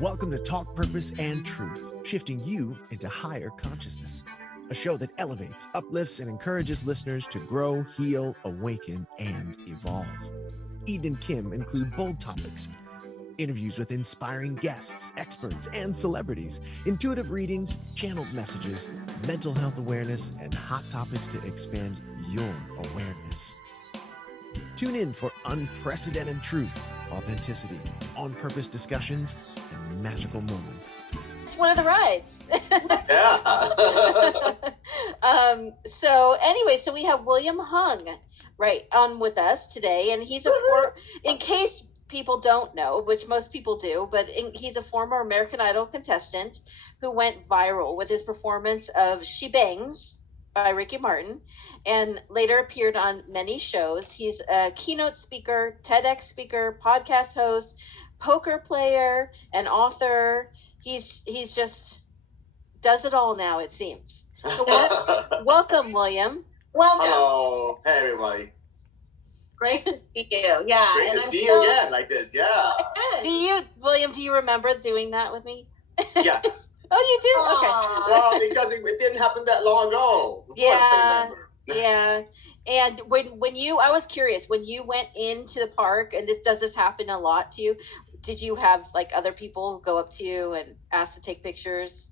Welcome to Talk Purpose and Truth, shifting you into higher consciousness. A show that elevates, uplifts, and encourages listeners to grow, heal, awaken, and evolve. Eden and Kim include bold topics, interviews with inspiring guests, experts, and celebrities, intuitive readings, channeled messages, mental health awareness, and hot topics to expand your awareness. Tune in for unprecedented truth, authenticity, on-purpose discussions, and magical moments. It's one of the rides. Yeah. So we have William Hung right on with us today, and he's in case people don't know, which most people do, but he's a former American Idol contestant who went viral with his performance of She Bangs by Ricky Martin, and later appeared on many shows. He's a keynote speaker, TEDx speaker, podcast host, poker player, and author. He's just does it all now, it seems. So welcome, William. Welcome. Hello. Hey, everybody. Great to see you. Yeah. Great to see you again like this. Yeah. William, do you remember doing that with me? Yes. Oh, you do? Aww. Okay. Well, because it didn't happen that long ago. Yeah. Yeah. And I was curious, when you went into the park, and does this happen a lot to you? Did you have like other people go up to you and ask to take pictures?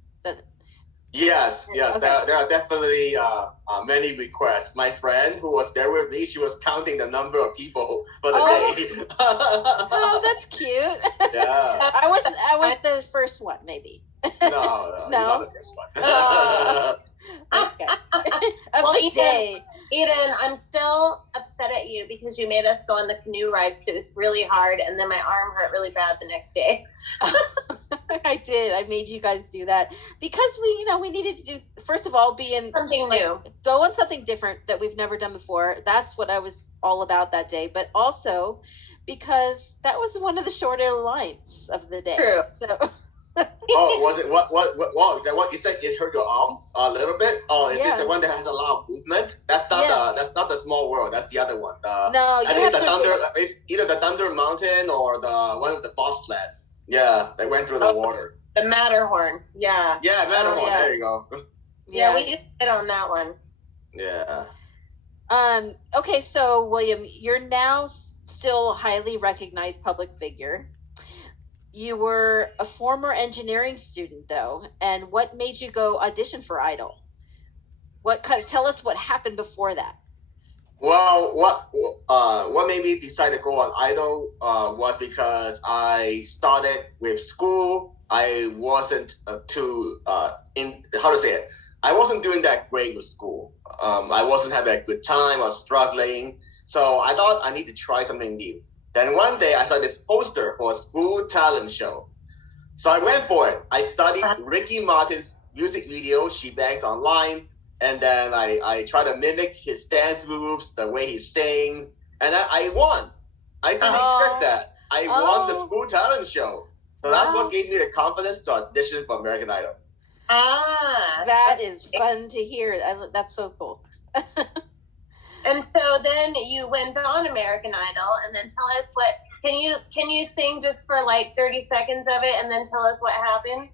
Yes. Okay. There are definitely many requests. My friend who was there with me, she was counting the number of people for the day. Oh, that's cute. Yeah. I was the first one, maybe. No, you're not the first one. Okay. Well, Day. Eden, I'm still upset at you because you made us go on the canoe ride, so it was really hard, and then my arm hurt really bad the next day. I did. I made you guys do that because we needed to do, first of all, Something new. Go on something different that we've never done before. That's what I was all about that day, but also because that was one of the shorter lines of the day. True. So. Oh, was it what you said? It hurt your arm a little bit. Oh, is it the one that has a lot of movement? That's not the Small World. That's the other one. No, you I think have the to. Thunder. It's either the Thunder Mountain or the one with the bobsled. Yeah, they went through the water. The Matterhorn. Yeah. Yeah, Matterhorn. yeah. There you go. Yeah, we did hit on that one. Yeah. Okay, so William, you're now still a highly recognized public figure. You were a former engineering student, though, and what made you go audition for Idol? Tell us what happened before that. Well, what made me decide to go on Idol was because I started with school. I wasn't I wasn't doing that great with school. I wasn't having a good time. I was struggling. So I thought I need to try something new. Then one day I saw this poster for a school talent show. So I went for it. I studied Ricky Martin's music video, She Bangs, online. And then I tried to mimic his dance moves, the way he sings. And I won. I didn't expect that. I won the school talent show. So that's what gave me the confidence to audition for American Idol. That is fun to hear. That's so cool. And so then you went on American Idol, and then tell us can you sing just for like 30 seconds of it, and then tell us what happened?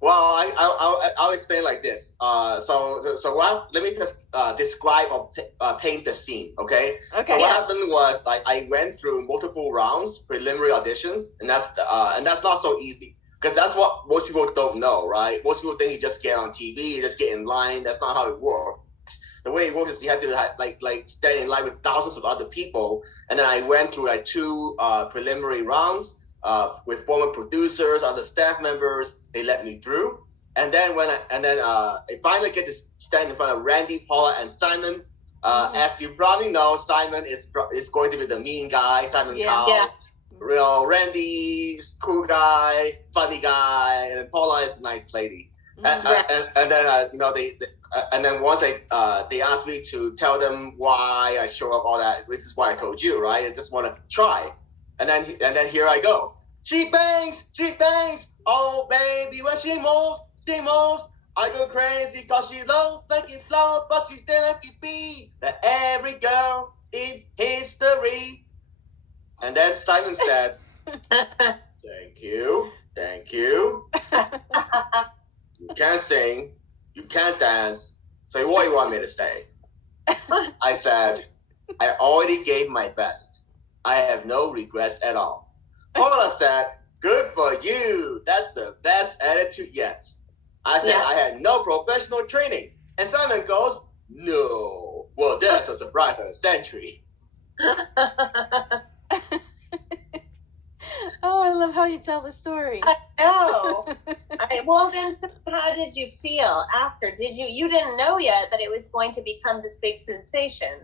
Well, I'll explain like this. Let me just describe or paint the scene, okay? Okay. So what happened was I went through multiple rounds, preliminary auditions, and that's not so easy because that's what most people don't know, right? Most people think you just get on TV, you just get in line. That's not how it works. The way it works is you have to like stand in line with thousands of other people, and then I went through like 2 preliminary rounds with former producers, other staff members. They let me through, and then I finally get to stand in front of Randy, Paula, and Simon. As you probably know, Simon is going to be the mean guy, Simon Cowell. Yeah. Randy's cool guy, funny guy, and Paula is a nice lady. And then once they asked me to tell them why I show up, all that, which is why I told you, right? I just want to try, and then here I go. She bangs, oh baby, when she moves, I go crazy 'cause she loves like it flow, but she still like it be that every girl in history. And then Simon said, "Thank you, thank you. You can't sing, you can't dance, so what do you want me to say? I said, I already gave my best. I have no regrets at all. Paula said, good for you. That's the best attitude yet. I said, I had no professional training. And Simon goes, no. Well, that's a surprise of the century. Oh, I love how you tell the story. I know. Well, then, how did you feel after? You didn't know yet that it was going to become this big sensation?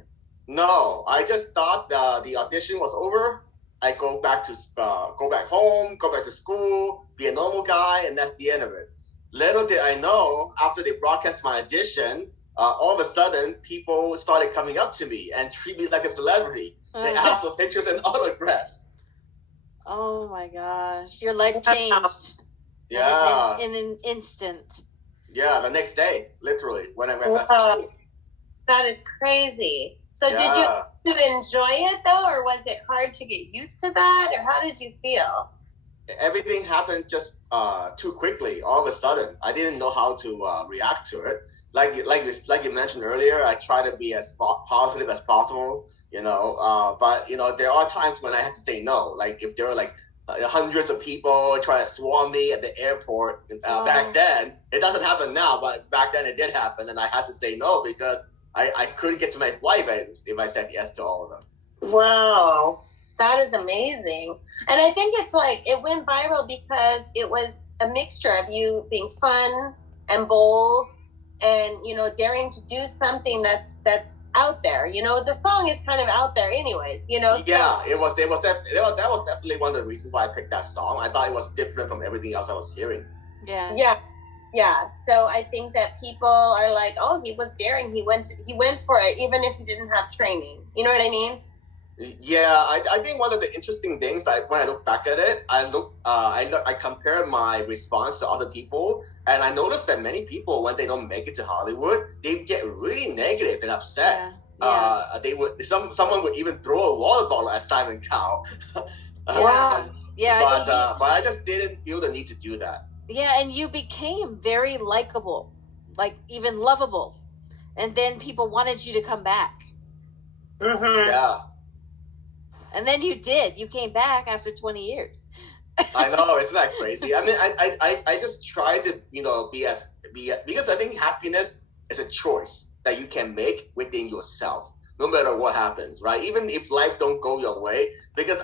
No, I just thought the audition was over. I go back home, go back to school, be a normal guy, and that's the end of it. Little did I know, after they broadcast my audition, all of a sudden, people started coming up to me and treat me like a celebrity. They asked for pictures and autographs. Oh my gosh, your life changed. Yeah. In an instant. Yeah, the next day, literally, when I went back to school. That is crazy. So did you enjoy it though, or was it hard to get used to that, or how did you feel? Everything happened just too quickly. All of a sudden, I didn't know how to react to it. Like you mentioned earlier, I try to be as positive as possible. But there are times when I have to say no. Like if there are like hundreds of people trying to swarm me at the airport back then, it doesn't happen now, but back then it did happen, and I had to say no because I couldn't get to my flight if I said yes to all of them. Wow, that is amazing. And I think it's like it went viral because it was a mixture of you being fun and bold and daring to do something that's out there. The song is kind of out there anyways, Yeah, that was definitely one of the reasons why I picked that song. I thought it was different from everything else I was hearing. Yeah. So I think that people are like, oh, he was daring. He went for it, even if he didn't have training. You know what I mean? Yeah, I think one of the interesting things, when I look back at it, I compare my response to other people, and I noticed that many people, when they don't make it to Hollywood, they get really negative and upset. Someone would even throw a water bottle at Simon Cowell. Wow. Yeah. But I just didn't feel the need to do that. Yeah, and you became very likable, like even lovable, and then people wanted you to come back. Mm-hmm. Yeah. And then you did. You came back after 20 years. I know, isn't that crazy? I mean, I just try to because I think happiness is a choice that you can make within yourself, no matter what happens, right? Even if life don't go your way, because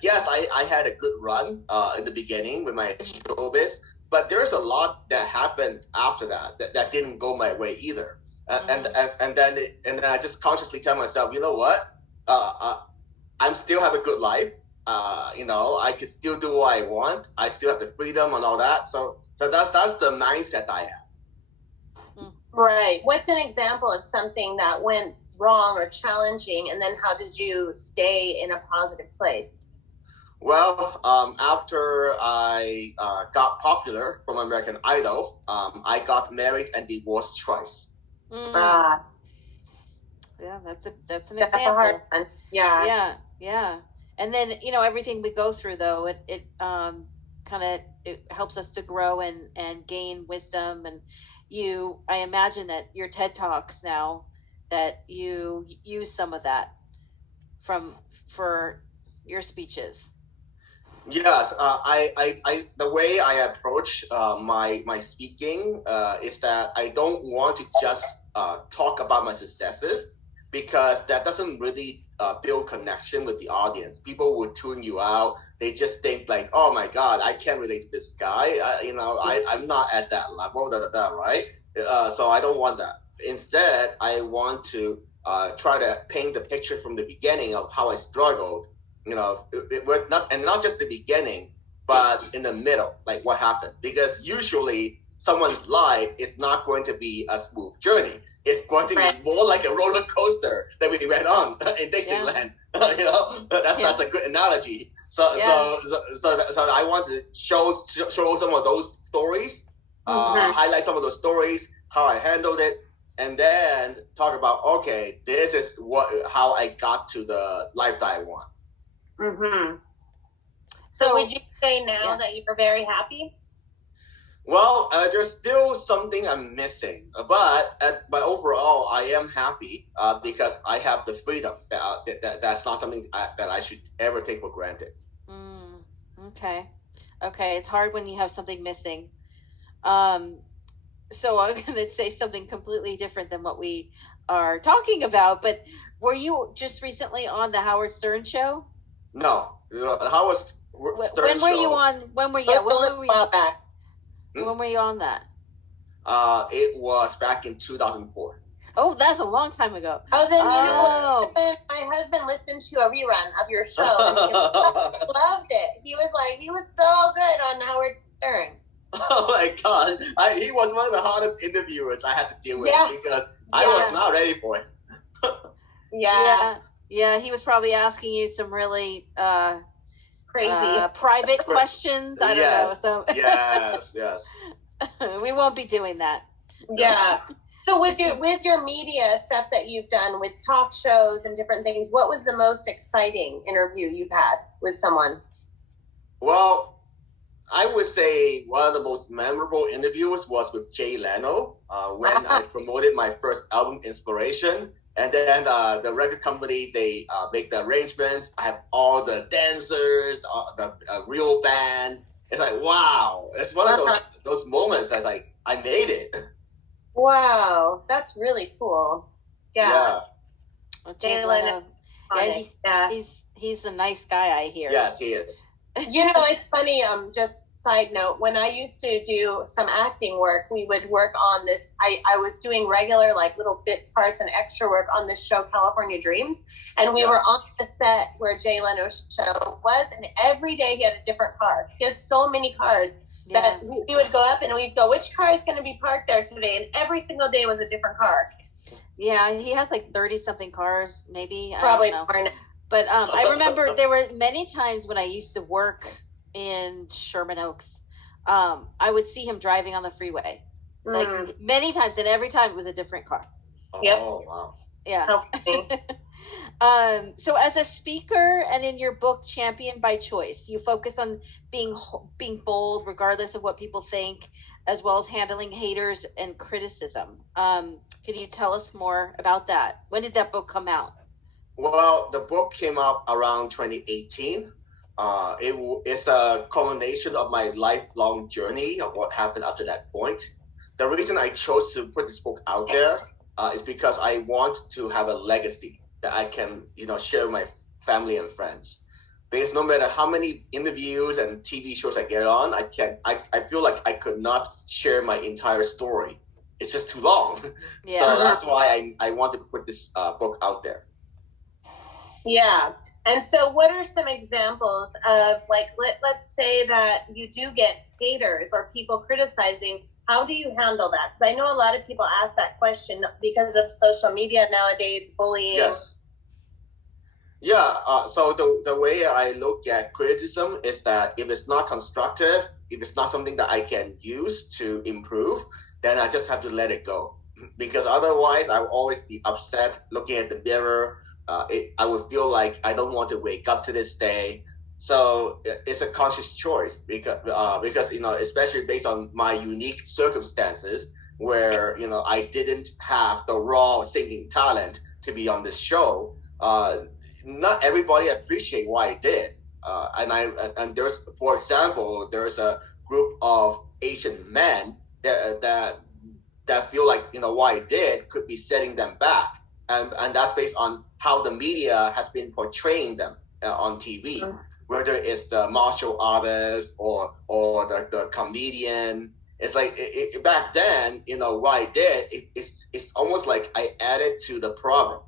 yes, I had a good run in the beginning with my showbiz, but there's a lot that happened after that didn't go my way either. And then I just consciously tell myself, you know what? I still have a good life. I can still do what I want. I still have the freedom and all that. So that's the mindset I have. Right. What's an example of something that went wrong or challenging, and then how did you stay in a positive place? Well, after I got popular from American Idol, I got married and divorced twice. Yeah, that's an That's example. a hard one. Yeah. Yeah. And then, everything we go through, though, it helps us to grow and gain wisdom. And I imagine that your TED Talks now, that you use some of that for your speeches. Yes, the way I approach my speaking is that I don't want to just talk about my successes, because that doesn't really build connection with the audience. People will tune you out. They just think like, oh my God, I can't relate to this guy. I'm not at that level, right? So I don't want that. Instead, I want to try to paint the picture from the beginning of how I struggled. Not just the beginning, but in the middle, like what happened. Because usually someone's life is not going to be a smooth journey. It's going to be more like a roller coaster that we went on in Disneyland. That's a good analogy. So I want to show some of those stories, highlight some of those stories, how I handled it, and then talk about, okay, this is how I got to the life that I want. Mm-hmm. So would you say now that you're very happy? Well, there's still something I'm missing, but overall, I am happy because I have the freedom. That's not something that I should ever take for granted. Okay. It's hard when you have something missing. So I'm going to say something completely different than what we are talking about. But were you just recently on the Howard Stern show? No, the Howard Stern when were show. you on? When were you? Back. When were you on that? It was back in 2004. Oh, that's a long time ago. Oh, then you know, my husband listened to a rerun of your show and he loved it. He was so good on Howard Stern. Oh my God! He was one of the hardest interviewers I had to deal with because I was not ready for it. Yeah. He was probably asking you some really crazy private questions. I don't know. So yes. We won't be doing that. Yeah. So with your media stuff that you've done with talk shows and different things, what was the most exciting interview you've had with someone? Well, I would say one of the most memorable interviews was with Jay Leno when I promoted my first album, Inspiration. And then the record company, they make the arrangements. I have all the dancers, the real band. It's like, wow. It's one of those moments that's like, I made it. Wow. That's really cool. Yeah. Jay Leno. He's a nice guy, I hear. Yes, he is. You know, it's funny, just side note, when I used to do some acting work, we would work on this. I was doing regular, like, little bit parts and extra work on this show, California Dreams. And we were on the set where Jay Leno's show was, and every day he had a different car. He has so many cars that we would go up and we'd go, which car is going to be parked there today? And every single day was a different car. Yeah, he has like 30-something cars, maybe. Probably I don't know. more. But I remember there were many times when I used to work in Sherman Oaks, I would see him driving on the freeway, like many times, and every time it was a different car. Oh, wow. Yeah. How funny. So as a speaker and in your book, Champion by Choice, you focus on being bold, regardless of what people think, as well as handling haters and criticism. Can you tell us more about that? When did that book come out? Well, the book came out around 2018. It's a culmination of my lifelong journey of what happened after that point. The reason I chose to put this book out there is because I want to have a legacy that I can, share with my family and friends. Because no matter how many interviews and TV shows I get on, I feel like I could not share my entire story. It's just too long. Yeah. So that's why I want to put this book out there. Yeah. And so what are some examples of, like, let's say that you do get haters or people criticizing. How do you handle that? Because I know a lot of people ask that question because of social media nowadays, bullying. Yes. Yeah. So the way I look at criticism is that if it's not constructive, if it's not something that I can use to improve, then I just have to let it go. Because otherwise, I will always be upset looking at the mirror. I would feel like I don't want to wake up to this day. So it's a conscious choice because especially based on my unique circumstances where, I didn't have the raw singing talent to be on this show. Not everybody appreciate what I did. And there's, for example, there's a group of Asian men that feel like, what I did could be setting them back. And that's based on how the media has been portraying them on TV, whether it's the martial artist or the comedian. It's like back then, what I did, it's almost like I added to the problem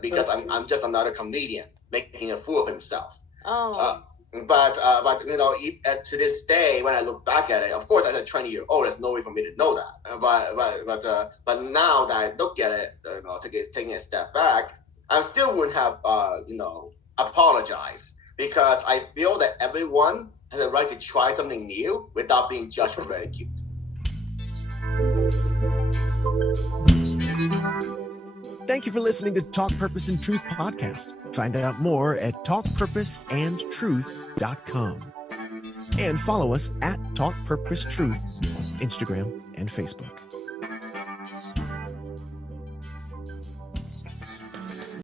because I'm just another comedian making a fool of himself. But to this day, when I look back at it, of course, as a 20-year-old, there's no way for me to know that. But now that I look at it, taking a step back, I still wouldn't have apologized because I feel that everyone has a right to try something new without being judged or ridiculed. Thank you for listening to Talk Purpose and Truth podcast. Find out more at talkpurposeandtruth.com. And follow us at Talk Purpose Truth on Instagram and Facebook.